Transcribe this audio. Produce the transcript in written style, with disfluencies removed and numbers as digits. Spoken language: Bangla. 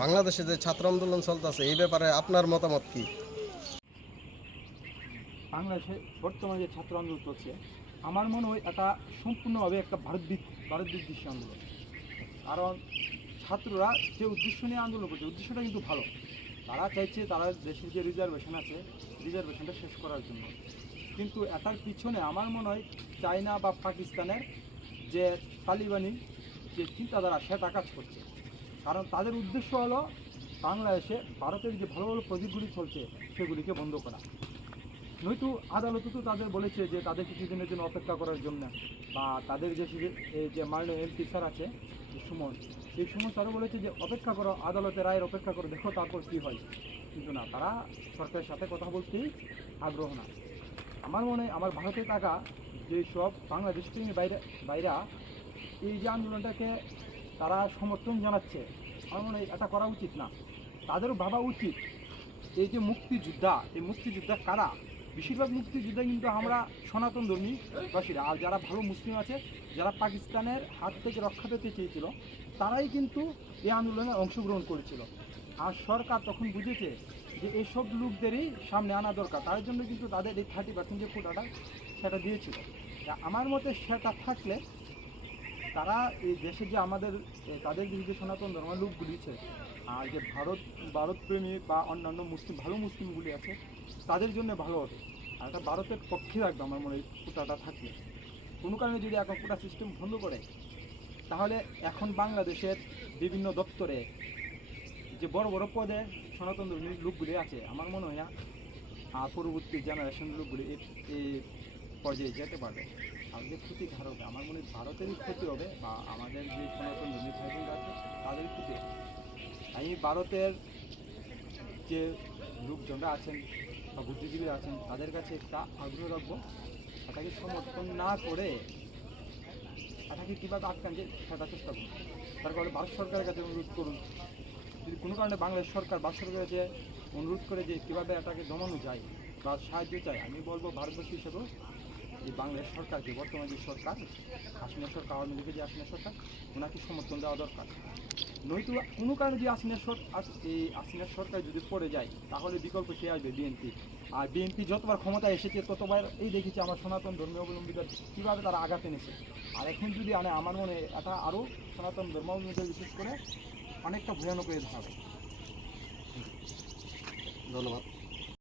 বাংলাদেশে যে ছাত্র আন্দোলন চলতেছে এই ব্যাপারে আপনার মতামত কি? বাংলাদেশে বর্তমানে যে ছাত্র আন্দোলন চলছে, আমার মনে হয় এটা সম্পূর্ণভাবে একটা ভারত বিদ্বেষী আন্দোলন। কারণ ছাত্ররা যে উদ্দেশ্য নিয়ে আন্দোলন করছে, উদ্দেশ্যটা কিন্তু ভালো। তারা চাইছে তারা দেশের যে রিজার্ভেশন আছে, রিজার্ভেশনটা শেষ করার জন্য। কিন্তু এটার পিছনে আমার মনে হয় চায়না বা পাকিস্তানের যে তালিবানি যে চিন্তাধারা সেটা কাজ করছে। কারণ তাদের উদ্দেশ্য হলো বাংলাদেশে ভারতের যে ভালো ভালো প্রজেক্টগুলি চলছে সেগুলিকে বন্ধ করা। নয়তো আদালত তো তাদের বলেছে যে তাদের কিছুদিনের জন্য অপেক্ষা করার জন্য, বা তাদের যে মাননীয় এমপি স্যার আছে সুমন, এই সুমন স্যারও বলেছে যে অপেক্ষা করো, আদালতের রায়ের অপেক্ষা করো, দেখো তারপর কী হয়। কিন্তু না, তারা সরকারের সাথে কথা বলতেই আগ্রহ না। আমার মনে হয় আমার ভারতে থাকা যেসব বাংলাদেশ থেকে বাইরা এই যে আন্দোলনটাকে তারা সমর্থন জানাচ্ছে, আমার মনে হয় এটা করা উচিত না। তাদেরও ভাবা উচিত এই যে মুক্তিযোদ্ধা, এই মুক্তিযোদ্ধা কারা? বেশিরভাগ মুক্তিযোদ্ধা কিন্তু আমরা সনাতন ধর্মী বাসীরা। আর যারা ভালো মুসলিম আছে, যারা পাকিস্তানের হাত থেকে রক্ষা পেতে চেয়েছিল, তারাই কিন্তু এই আন্দোলনে অংশগ্রহণ করেছিল। আর সরকার তখন বুঝেছে যে এইসব লোকদেরই সামনে আনা দরকার, তার জন্য কিন্তু তাদের এই 30% যে কোটাটা সেটা দিয়েছিল। আমার মতে সেটা থাকলে তারা এই দেশে যে আমাদের তাদের যে সনাতন ধর্মের লোকগুলি আছে, আর যে ভারতপ্রেমী বা অন্যান্য ভালো মুসলিমগুলি আছে, তাদের জন্য ভালো হবে। আর এটা ভারতের পক্ষে রাখবে আমার মনে হয় কোটাটা থাকলে। কোনো কারণে যদি এখন কোটা সিস্টেম বন্ধ করে, তাহলে এখন বাংলাদেশের বিভিন্ন দপ্তরে যে বড় বড় পদে সনাতন ধর্মী লোকগুলি আছে, আমার মনে হয় না আর পরবর্তী জেনারেশন লোকগুলি এই পর্যায়ে যেতে পারবে। আর যে ক্ষতির হার হবে, আমার মনে হয় ভারতেরই ক্ষতি হবে, বা আমাদের যে সনাতন ধর্মী ভাই বোনরা আছে তাদেরই ক্ষতি হবে। আমি ভারতের যে লোকজনরা আছেন বা বুদ্ধিজীবী আছেন তাদের কাছে একটা আগ্রহ রাখবো, এটাকে সমর্থন না করে এটাকে কীভাবে আটকান যে সেটা চেষ্টা করুন। তারপরে ভারত সরকারের কাছে অনুরোধ করুন, যদি কোনো কারণে বাংলাদেশ সরকার ভারত সরকারের কাছে অনুরোধ করে যে কীভাবে এটাকে দমানো যায় বা সাহায্য চাই, আমি বলবো ভারতবর্ষ হিসেবেও এই বাংলাদেশ সরকার যে বর্তমানে যে সরকার, হাসিনা সরকার, আওয়ামী লীগের যে হাসিনা সরকার, ওনাকে সমর্থন দেওয়া দরকার। নয়তো কোনো কারণে যদি হাসিনা সরকার যদি পড়ে যায়, তাহলে বিকল্প কে আসবে? বিএনপি। আর বিএনপি যতবার ক্ষমতায় এসেছে ততবার এই দেখেছি আমার সনাতন ধর্মীয় অবলম্বীদের কীভাবে তারা আঘাত এনেছে। আর এখন যদি আনে, আমার মনে এটা আরও সনাতন ধর্মাবলম্বীদের বিশেষ করে অনেকটা ভয়ানক হয়ে দাঁড়াবে। ধন্যবাদ।